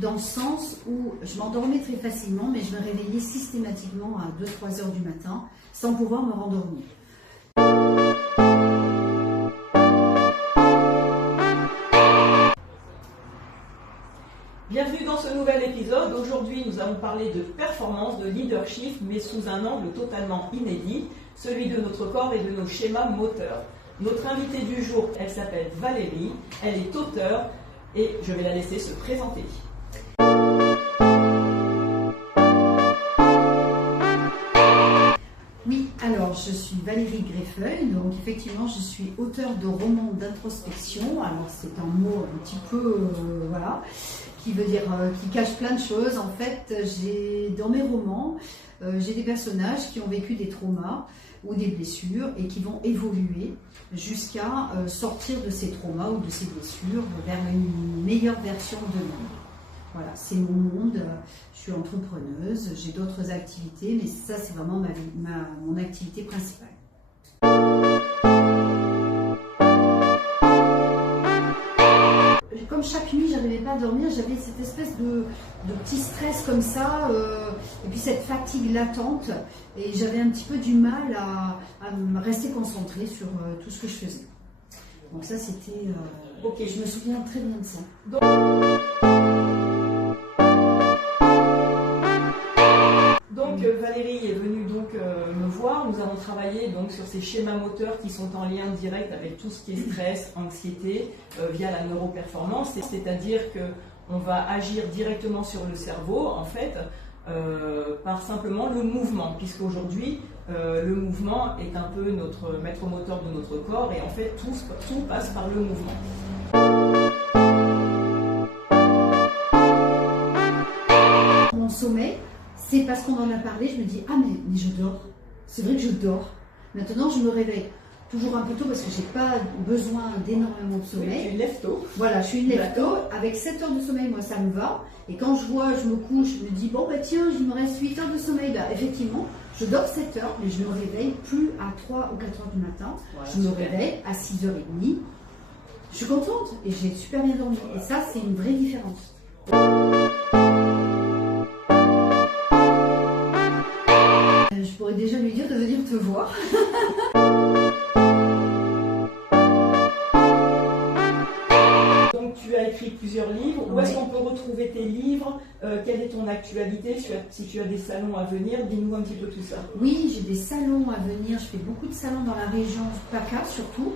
dans le sens où je m'endormais très facilement, mais je me réveillais systématiquement à 2-3 heures du matin sans pouvoir me rendormir. Bienvenue dans ce nouvel épisode. Aujourd'hui, nous allons parler de performance, de leadership, mais sous un angle totalement inédit, celui de notre corps et de nos schémas moteurs. Notre invitée du jour, elle s'appelle Valérie, elle est auteure et je vais la laisser se présenter. Oui, alors je suis Valérie Greffeuil, donc effectivement je suis auteure de romans d'introspection. Alors c'est un mot un petit peu, voilà, qui veut dire, qui cache plein de choses. En fait, dans mes romans, j'ai des personnages qui ont vécu des traumas ou des blessures et qui vont évoluer jusqu'à sortir de ces traumas ou de ces blessures vers une meilleure version d'eux-mêmes. Voilà, c'est mon monde, je suis entrepreneuse, j'ai d'autres activités, mais ça c'est vraiment mon activité principale. Comme chaque nuit, je n'arrivais pas à dormir, j'avais cette espèce de petit stress comme ça, et puis cette fatigue latente, et j'avais un petit peu du mal à me rester concentrée sur tout ce que je faisais. Donc ça c'était... Ok, je me souviens très bien de ça. Donc Valérie est venue me voir. Nous avons travaillé sur ces schémas moteurs qui sont en lien direct avec tout ce qui est stress, anxiété via la neuroperformance. C'est-à-dire qu'on va agir directement sur le cerveau en fait par simplement le mouvement, puisqu'aujourd'hui le mouvement est un peu notre maître moteur de notre corps et en fait tout passe par le mouvement. Mon sommeil, c'est parce qu'on en a parlé, je me dis ah mais je dors, c'est vrai que je dors. Maintenant je me réveille toujours un peu tôt parce que j'ai pas besoin d'énormément de sommeil. Oui, tu lèves tôt. Voilà, je suis une lève tôt. Avec 7 heures de sommeil, moi ça me va. Et quand je me couche, je me dis bon bah tiens, il me reste 8 heures de sommeil. Bah, effectivement, je dors 7 heures, mais je me réveille plus à 3 ou 4 heures du matin. Voilà, je me réveille à 6h30. Je suis contente et j'ai super bien dormi. Et ça, c'est une vraie différence. Je pourrais déjà lui dire de venir te voir. Donc tu as écrit plusieurs livres. Où est-ce qu'on peut retrouver tes livres? Quelle est ton actualité? Si tu as des salons à venir, dis-nous un petit peu tout ça. Oui, j'ai des salons à venir. Je fais beaucoup de salons dans la région PACA surtout.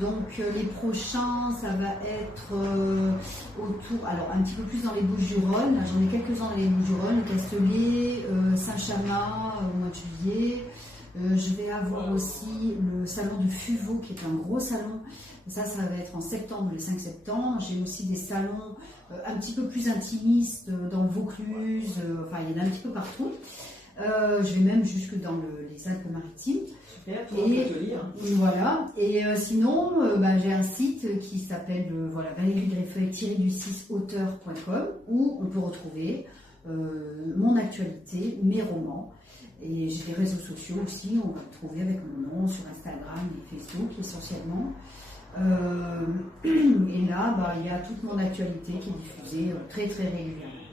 Donc les prochains, ça va être autour, alors un petit peu plus dans les Bouches-du-Rhône. J'en ai quelques-uns dans les Bouches-du-Rhône, le Castellet, Saint-Chamas au mois de juillet. Je vais avoir aussi le salon du FUVO qui est un gros salon. Ça va être en septembre, le 5 septembre. J'ai aussi des salons un petit peu plus intimistes dans le Vaucluse. Enfin, il y en a un petit peu partout. Je vais même jusque dans les Alpes-Maritimes. Super, tout le monde peut te lire. Voilà. Et sinon, j'ai un site qui s'appelle Valérie Greffeuil-auteur.com où on peut retrouver mon actualité, mes romans. Et j'ai des réseaux sociaux aussi, on va me trouver avec mon nom sur Instagram et Facebook essentiellement. Et là, il y a toute mon actualité qui est diffusée très très régulièrement.